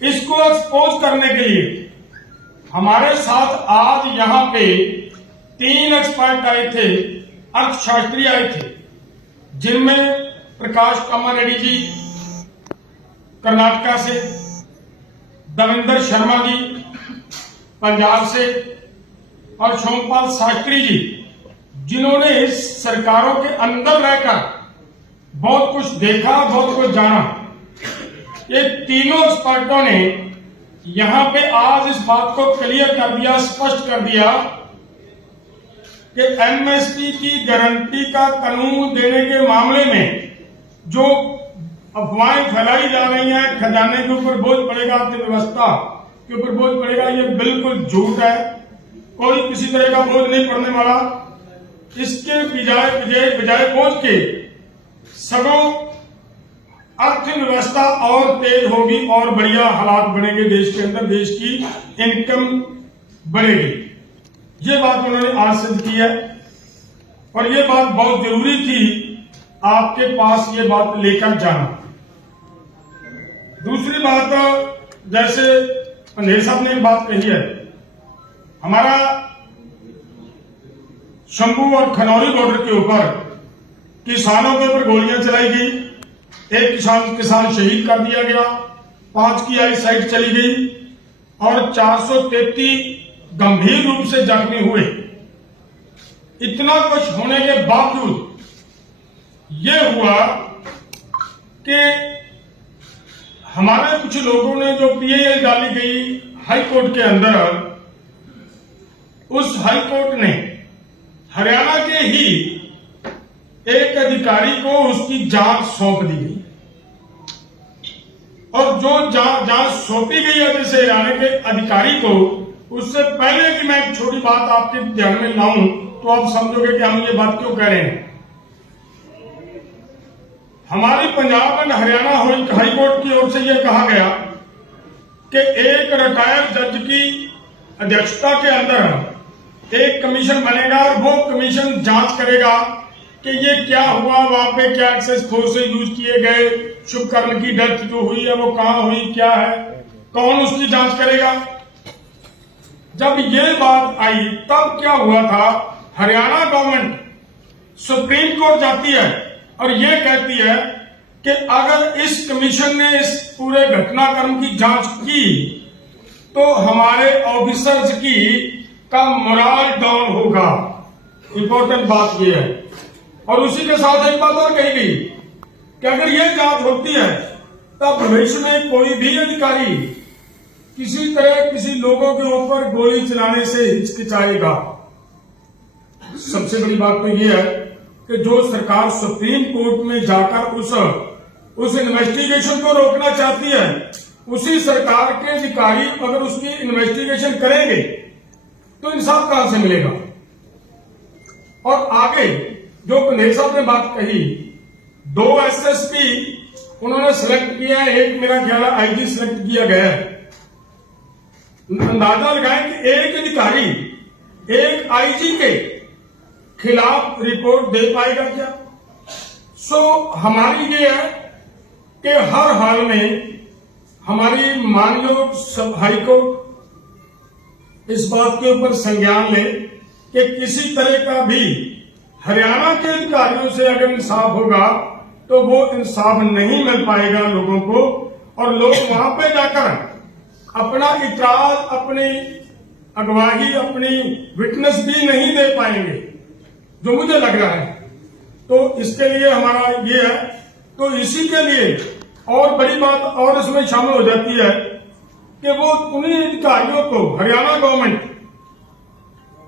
इसको एक्सपोज करने के लिए हमारे साथ आज यहां पे 3 एक्सपर्ट आए थे, अर्थशास्त्री आए थे, जिनमें प्रकाश कामारेड्डी जी कर्नाटका से, दविंदर शर्मा जी पंजाब से और सोमपाल शास्त्री जी, जिन्होंने इस सरकारों के अंदर रहकर बहुत कुछ देखा, बहुत कुछ जाना। ये तीनों एक्सपर्टों ने यहां पे आज इस बात को क्लियर कर दिया, स्पष्ट कर दिया कि एमएसपी की गारंटी का कानून देने के मामले में जो अफवाहें फैलाई जा रही हैं, खजाने के ऊपर बोझ पड़ेगा, अर्थव्यवस्था के ऊपर बोझ पड़ेगा, ये बिल्कुल झूठ है। कोई किसी तरह का बोझ नहीं पड़ने वाला। इसके बजाय बोझ के सगों अर्थव्यवस्था और तेज होगी और बढ़िया हालात बनेंगे देश के अंदर, देश की इनकम बढ़ेगी। ये बात उन्होंने आज सिद्ध की है और ये बात बहुत जरूरी थी आपके पास ये बात लेकर जाना। दूसरी बात, जैसे अंधेर साहब ने एक बात कही है, हमारा शंभू और खनौरी बॉर्डर के ऊपर किसानों के ऊपर गोलियां चलाई गई, एक किसान शहीद कर दिया गया, 5 की आईसाइट चली गई और 433 गंभीर रूप से जख्मी हुए। इतना कुछ होने के बावजूद यह हुआ कि हमारे कुछ लोगों ने जो पीएएल डाली गई हाई कोर्ट के अंदर, उस हाई कोर्ट ने हरियाणा के ही एक अधिकारी को उसकी जांच सौंप दी गई और जो जांच सौंपी गई है जैसे हरियाणा के अधिकारी को, उससे पहले कि मैं एक छोटी बात आपके ध्यान में लाऊं तो आप समझोगे कि हम ये बात क्यों कह रहे हैं। हमारी Punjab and Haryana high court की ओर से यह कहा गया कि एक रिटायर्ड जज की अध्यक्षता के अंदर एक कमीशन बनेगा और वो कमीशन जांच करेगा कि ये क्या हुआ, वहां पे क्या एक्सेस फोर्सेज यूज किए गए, शुभकर्ण की डेथ जो हुई है वो कहां हुई, क्या है, कौन उसकी जांच करेगा। जब ये बात आई तब क्या हुआ था, हरियाणा गवर्नमेंट सुप्रीम कोर्ट जाती है और ये कहती है कि अगर इस कमीशन ने इस पूरे घटनाक्रम की जांच की तो हमारे ऑफिसर्स का मोरल डाउन होगा। इंपॉर्टेंट बात यह है। और उसी के साथ एक बात और कही गई कि अगर ये जांच होती है तब भविष्य में कोई भी अधिकारी किसी तरह किसी लोगों के ऊपर गोली चलाने से हिचकिचाएगा। सबसे बड़ी बात तो यह है कि जो सरकार सुप्रीम कोर्ट में जाकर उस इन्वेस्टिगेशन को रोकना चाहती है, उसी सरकार के अधिकारी अगर उसकी इन्वेस्टिगेशन करेंगे तो इंसाफ कहां से मिलेगा। और आगे जो पंडेर साहब ने बात कही, 2 एसएसपी उन्होंने सिलेक्ट किया है, एक मेरा ख्याल है आईजी सिलेक्ट किया गया है। अंदाजा लगाएं कि एक अधिकारी एक आईजी के खिलाफ रिपोर्ट दे पाएगा क्या। हमारी ये है कि हर हाल में हमारी माननीय हाईकोर्ट इस बात के ऊपर संज्ञान ले कि किसी तरह का भी हरियाणा के अधिकारियों से अगर इंसाफ होगा तो वो इंसाफ नहीं मिल पाएगा लोगों को, और लोग वहां पे जाकर अपना इतराज, अपनी अगवाही, अपनी विटनेस भी नहीं दे पाएंगे, जो मुझे लग रहा है। तो इसके लिए हमारा ये है, तो इसी के लिए और बड़ी बात और इसमें शामिल हो जाती है कि वो उन्हीं अधिकारियों को हरियाणा गवर्नमेंट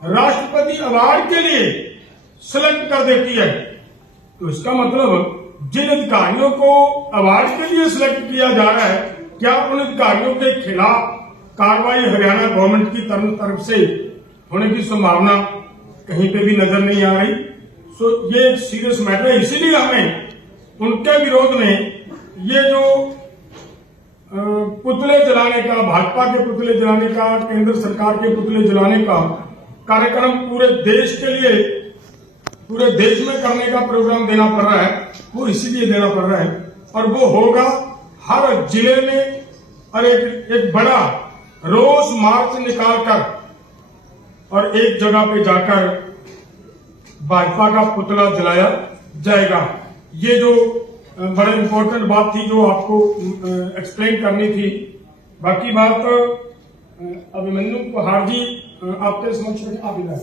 राष्ट्रपति अवार्ड के लिए सिलेक्ट कर देती है। तो इसका मतलब जिन अधिकारियों को अवार्ड के लिए सिलेक्ट किया जा रहा है, क्या उन अधिकारियों के खिलाफ कार्रवाई हरियाणा गवर्नमेंट की तरफ से होने की संभावना कहीं पे भी नजर नहीं आ रही। ये एक सीरियस मैटर है। इसीलिए हमें उनके विरोध में ये जो पुतले जलाने का, भाजपा के पुतले जलाने का, केंद्र सरकार के पुतले जलाने का कार्यक्रम पूरे देश के लिए, पूरे देश में करने का प्रोग्राम देना पड़ रहा है, वो इसीलिए देना पड़ रहा है। और वो होगा हर जिले में, और एक बड़ा रोष मार्च निकालकर और एक जगह पे जाकर भाजपा का पुतला जलाया जाएगा। ये जो बड़े इंपॉर्टेंट बात थी जो आपको एक्सप्लेन करनी थी। बाकी बात अभिमन्यु पहाड़ जी आपके समक्ष आवेदन।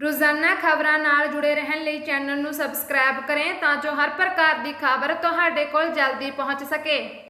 रोजाना खबरां नाल जुड़े रहन लई चैनल नूं सबसक्राइब करें तां जो हर प्रकार की खबर तुहाडे कोल जल्दी पहुंच सके।